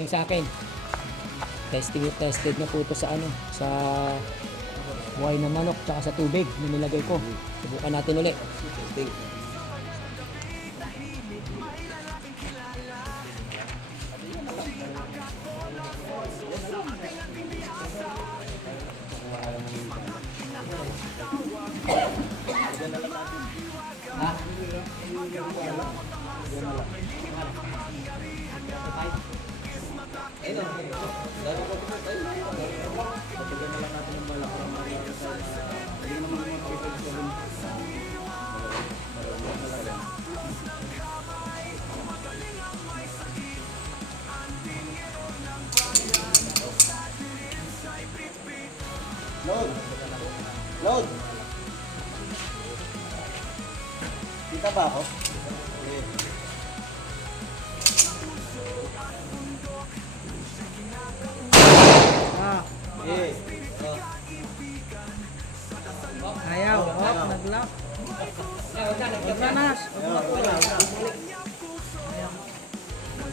Yung sa akin, tested na po ito sa sa buhay ng manok tsaka sa tubig na nilagay ko. Subukan natin ulit. Testing. Ha? Ayun o. Lalo ko ito. Pagkagan na lang natin ng balak para makita sa hindi naman mga people sa room. Load! Load! Kita ba ako? Okay. Okay. Ayaw, nag-lock. Huwag na, Nas.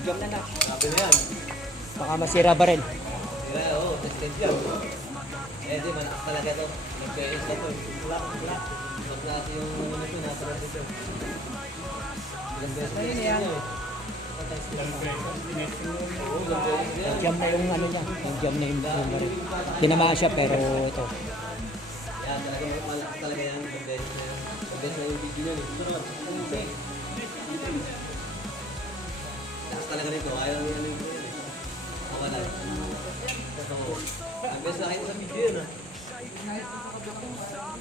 Jump na na. Sabi na yan. Baka masira ba rin? Yeah, oo, tested yan. Eh, di, malakas talaga ito. Nag-PS na ito. Black. Mag-lakas yung ano ito, nasa rin ito. Ilang beses na yan. Jam na yung niya. Yung jam na yung rin. Tinamaan siya pero ito. Yan, talaga malakas talaga yan. Ilang beses na yan. Ilang beses na yung video niya. Lakas talaga rito. Ayaw nyo ano yung video yan. Ako na. So, ang beses na kayo sa video yun ah.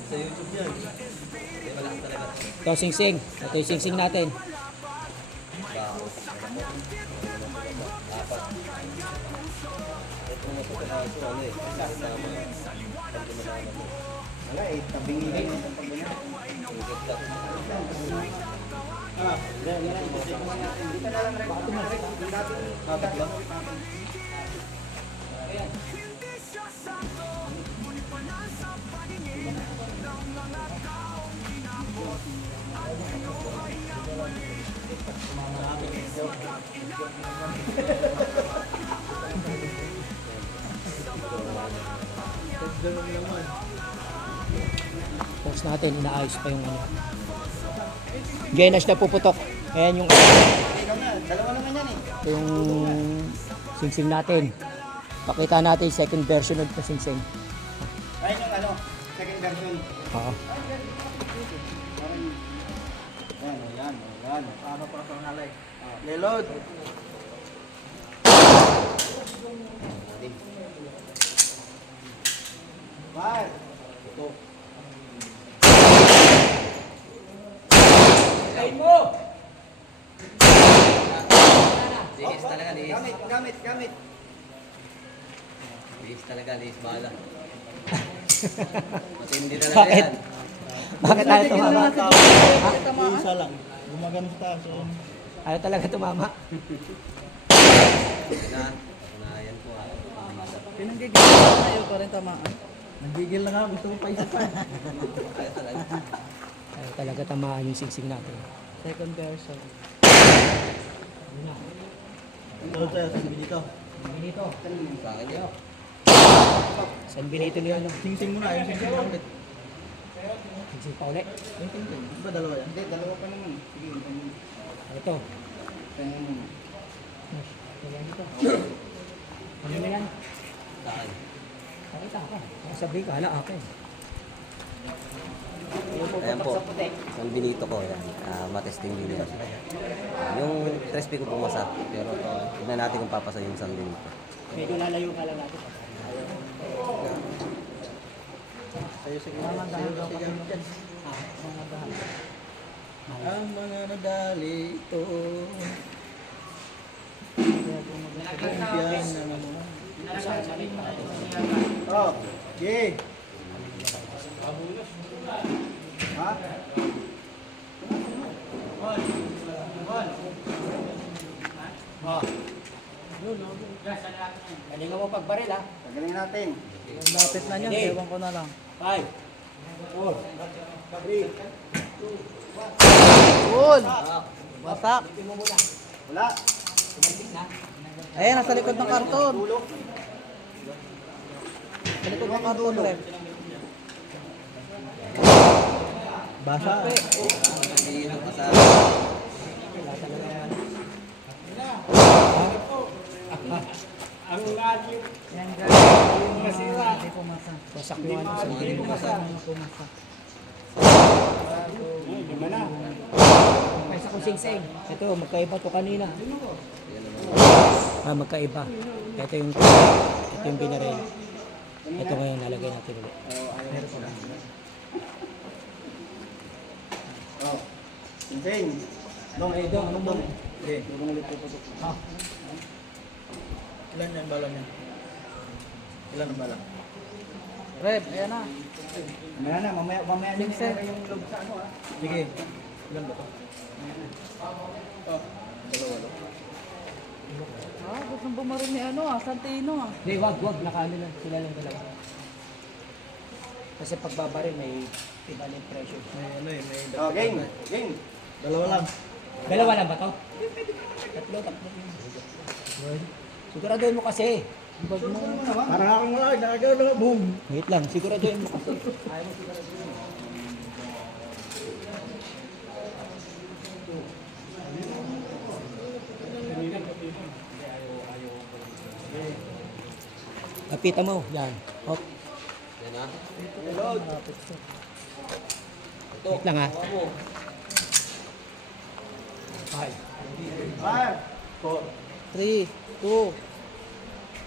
Sa YouTube yan. Hindi, malakas talaga. Ito sing-sing. Ito yung sing-sing natin. Baho. Apat. Ito mo ito kaso ano eh. Kasama. Pag gumanaan mo. Wala eh. Tabingin lang yung pagpagana. Ingit ka. Dito na lang rin. Bakit tumasik? Bakit ba? Post natin, inaayos pa yung Genas na puputok. Ayan yung Dalawa naman yan eh. ito yung sing-sing natin. Pakita natin yung second version of the sing-sing. Ayun yung ano, second version. Oo. Yan. Paano pa sa nalay? Reload. Bye. Ito. Kain mo! Liis talaga, liis. Gamit. Liis talaga, liis bala. Matindi talaga Bakit? yan. Bakit tayo tumama? Isa lang. Gumagano sa taas. Ayaw talaga tumama. Yan po ah. Pinanggigil na ayaw pa rin tamaan. Nagigil na nga, gusto mo pa isa pa. Kaya talaga. Ayaw talaga tamaan yung sing-sing natin. Second version. Tulad sa'yo, sa dito. San Benito. Sa akin yun. San Benito niya. Sing-sing mo na, yung sing-sing mo ulit. Sing-sing pa ulit. Yung sing-sing. Di ba dalawa yan? Hindi, dalawa pa naman. Sige, Ito. Ayan ito. Ano na yan? Sa akin. Pakita ka. Sabihin ka, hala akin. Ayan po, San Benito ko yan. Matesting din yan. Yung 3P ko pumasa, pero tignan natin kung papasa yung San Benito. Medyo lalayo ka lang natin. Sa'yo sige. Ang mga nadali ito. Kumpiyan na naman. Oh, yay! Ha? Galing mo pagbaril ha. Pagaling natin. Yung lapit na niya, Hindi. ewan ko na lang. 5, 4, 3, Cool! Wasak! mo muna. Wala. Tumantik na. Ayan, nasa likod ng karton. Sa likod ng karton, rep. Basa. Hindi nang kasama. Ang ating Yan guys, yung hindi pumasa. Wasak yung ano. Sa Hindi pumasa. Pumasa. lima na. Kaysa kung sing-sing. Ito, magkaiba to kanina. Magkaiba. Ito yung binaril. Ito ngayon, nalagay natin ulit. Sing. Dong, dong, anong dong? Okay, huwag ulit puputok. Ilan yung balon niya? Ilan ang balon? Rep, ayan na. Mamaya na, mamaya niyo Sing-sing. na yung loob sa ano ah. Sige. Ilan ba to? Gusto bumaril ni ano Santino ah. Hindi, wag. Nakaano lang. Sila lang dalawa. Kasi pagbabaril, may iba na yung pressure. May ano eh, may Oh, game. Game. Dalawa lang. Dalawa lang ba to? Tatlo. Siguraduhin mo kasi. Parang akong wala, nakagaw na boom. Wait lang, siguraduhin mo kasi. Lapitan mo, yan. Hop. Yan na. Wait lang ha. Hawa mo. 5. 5, 4. 3, 2,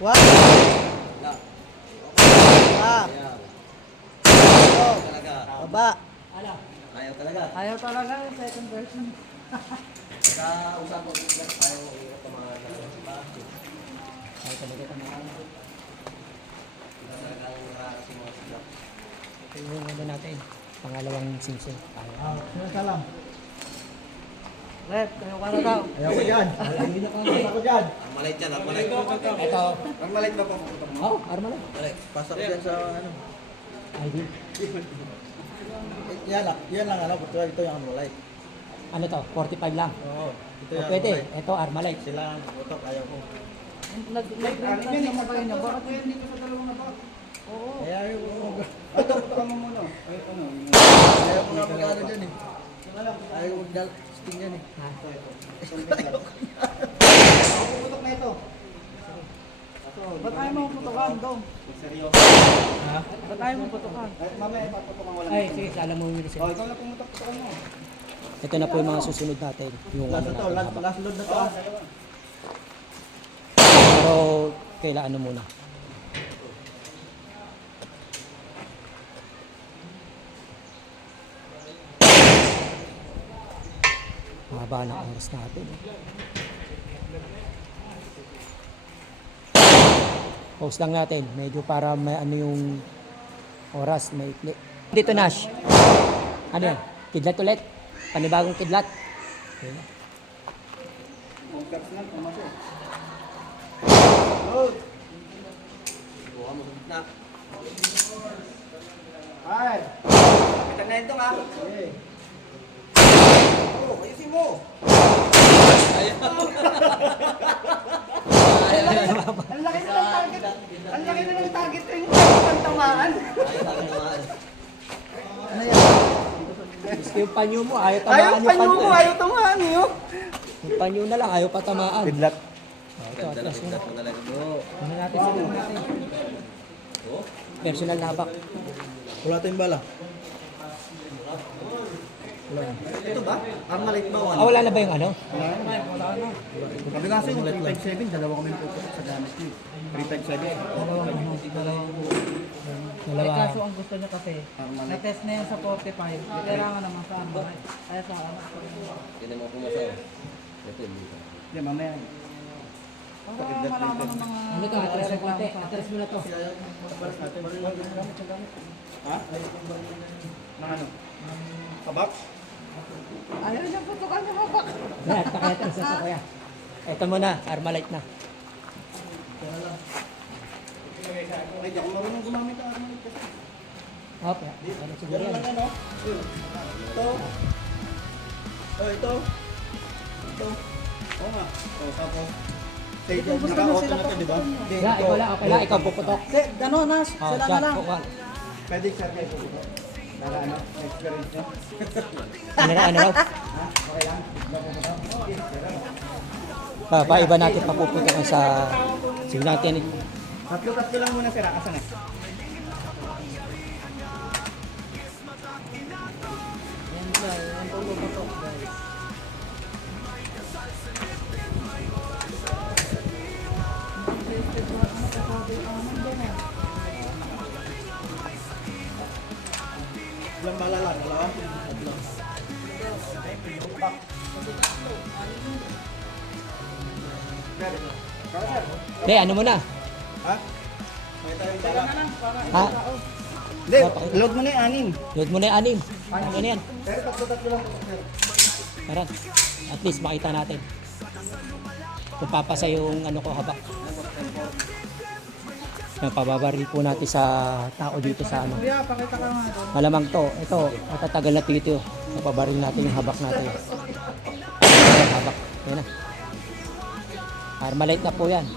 1. Wala. Ah, Ayaw. Talaga. baba. Ala. Ayaw talaga. Ayaw talaga yung second version. Sa usapan ko lang tayo tumahan na Ay, talaga ka na. talagang nakakasi mga sila. Ito yung ano natin. Pangalawang singsing. Sino lang? Rep, ayaw ka na daw. Ayaw ko dyan. Ayaw ko dyan. Ang maliit yan, ang maliit. Ito. Ang maliit ba po? Oh, arma lang. Maliit. Pasok yan sa ano. ID. Yan lang ano, ito yung light. Ano to? 45 lang. Oo. Ito O, pwede. Ito, Armalite. Sila ang utok, ayaw ko. Yan yung mga na. Bakit yan dito sa dalawang na ba? Oo. Ayaw ko. Ito, putokan mo muna. Ay, ano? Ayaw ko nga mag-ano dyan eh. Ayaw ko mag-sting yan eh. Ha? Putok na ito. Ba't ayaw mo putukan, Dong? Seryoso. Ha? Ba't ayaw mo putukan? Ay, mamaya ipaputokan wala. Ay, sige, alam mo yung Oh, reason. ikaw na pumutok-putokan mo. Ito na po yung mga susunod natin. Yung Last ano na to, natin. last load na to. ah. Pero, kailangan ano muna. Mahaba ng oras natin. Pause lang natin. Medyo para may ano yung oras, may ikli. Dito, Nash. Ano yan? Kidlat ulit. Panibagong kidlat. Okay. Mag-caps na, pumasok. Buka mo sa gitna. Ay! Kita na ito ka. Okay. Oh, ayusin mo. Ang laki na ng target. Ang laki na ng target yung pantamaan. Ayaw sa akin naman. Gusto yung panyo mo, ayaw Ayaw tamaan panyo mo, ayaw tamaan niyo. Yung panyo na lang, ayaw pa tamaan. Kidlat. Ito, Ganda na atlas mo. pindot mo talaga bro. Ano natin sila natin? Oh, Personal labak. Wala tayong bala. Ito ba? Armalite ba? Ah, wala na ba yung ano? Sabi kasi yung 357, dalawa kami putok sa gamit niyo. 357. Dalawa. Kaso ang gusto niya kasi, na-test na yan sa 45. Kailangan naman sa ano. Kaya sa ano. hindi mo pumasaw. Ito hindi. Hindi, mamaya. Para malaman ng mga... Ano to? Atras mo konti. Atras mo na to. Ha? Nang ano? Kabak? Ayaw niya putukan yung habak. Lahat, pakiatras na to kuya. Ito muna, Armalite na. Ay, di ako marunong gumamit ng Armalite kasi. Hop, ano siguro Ganun yan? lang ano? Ito. Oh, ito. Ito. Oo nga. Oh, tapos. stage. Naka-auto na to, di ba? Hindi, Wala, ikaw lang, okay lang. Ikaw puputok. Gano'n, Nas. Oh, Sila na siya, lang. pukuhan. Pwede sir kayo puputok. Para ano, experience nyo. Ano raw? Okay lang? Iba natin papuputokan sa... Sige natin. Tatlo lang muna sir, asan eh? Yan siya, yan puputok, guys. Ilang bala lang, dalawa? Sir, kaya sir? Hindi, ano mo na? Ha? May tayong bala. Ha? Hindi, load mo na yung anim. Load mo na yung anim. Ano na yan? Pero tatlo lang po sir. Tara. At least makita natin. Kung papasa yung ano ko habak. Pababaril po natin sa tao dito sa ano. Kuya, pakita ka nga doon. Malamang to. Ito, matatagal na dito. Pababaril natin yung habak natin. Ayan, habak. Ayan na. Armalite na po yan.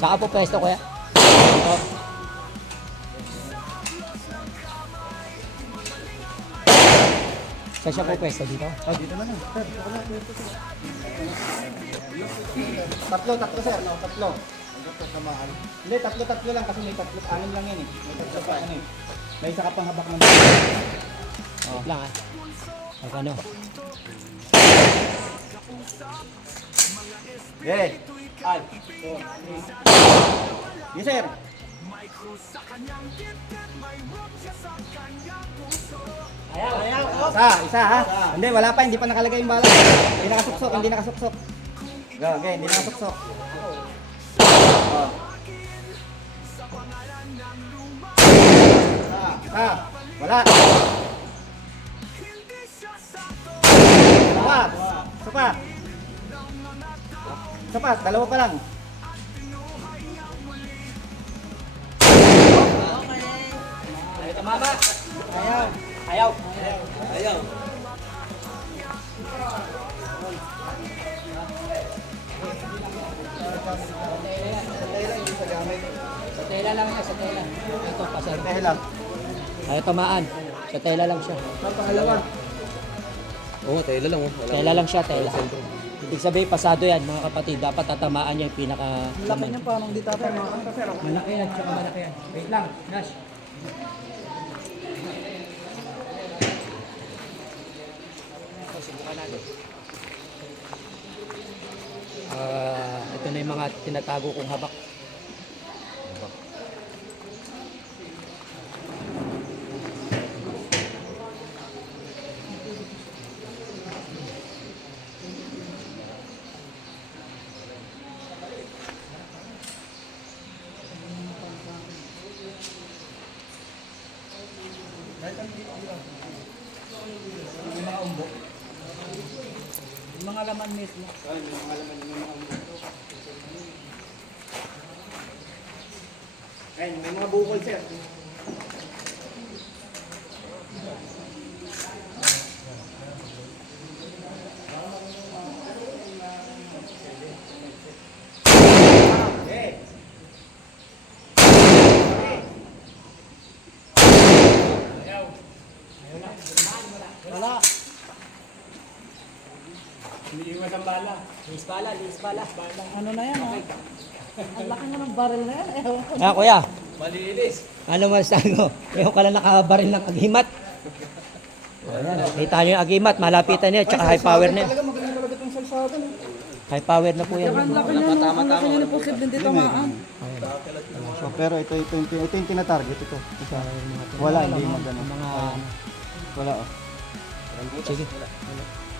Saan po pwesto kuya? Dito. Saan siya po pwesto dito? Oh, dito na lang. Sir, wala. Tatlo sir, no? Tatlo. Samaan. Hindi, tatlo lang kasi may tatlo, anim lang yan eh. May tatlo pa ano eh. May isa ka pang habak ng Wait lang ah. Pag ano? Yeah. Yes sir. Isa ha? Hindi, wala pa, hindi pa nakalagay yung bala. Hindi nakasuksok. Go, okay, hindi nakasuksok. Oh. Wala. Sapat, dalawa pa lang. Ayaw tumama. Ayaw. Ayaw. Sa tela lang yan, sa tela. Ito, pasar. Teka lang. Ayaw tamaan. Sa tela lang siya. Pangalawa. Oo, tela lang. Wala. Tela lang siya, tela. Ibig sabihin, pasado yan, mga kapatid. Dapat tatamaan niya yung pinaka... Laki niya parang di tatamaan. Malaki yan, tsaka malaki yan. Wait lang, Nash. Subukan natin. Ito na yung mga tinatago kong habak. Yung mga laman mismo. Ayun, may mga bukol sir. Wala. Lis bala. Ano na yan, ha? Ang laki mo ng barrel na yan. Ewan ko. Ah, kuya, Malinis. ano masasabi mo? Ngayon ka lang nakabaril ng agimat. Ayan, kita nyo yung agimat, malapitan niya, tsaka high power na yan. Talaga magaling talaga itong salsada. No? High power na po yan. Ang laki niya, no? Ang laki niya na posible hindi tamaan. So, pero ito yung tinatarget ito. Isa. Wala, hindi magano. Mga, Wala oh. sige.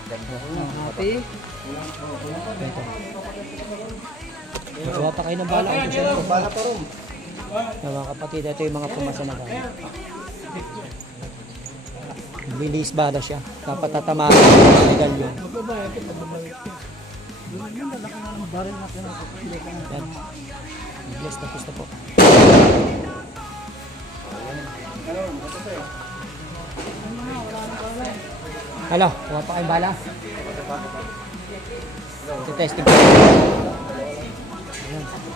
Happy. Magawa pa kayo ng bala. Bala pa rin. Mga kapatid, ito yung mga pumasa na gamit. Bilis bala siya. Dapat tatamaan ng legal yun. Barrel natin. Yan. Bilis, tapos na po. Hello, kuha pa kayong bala. Testing ko. Ayan.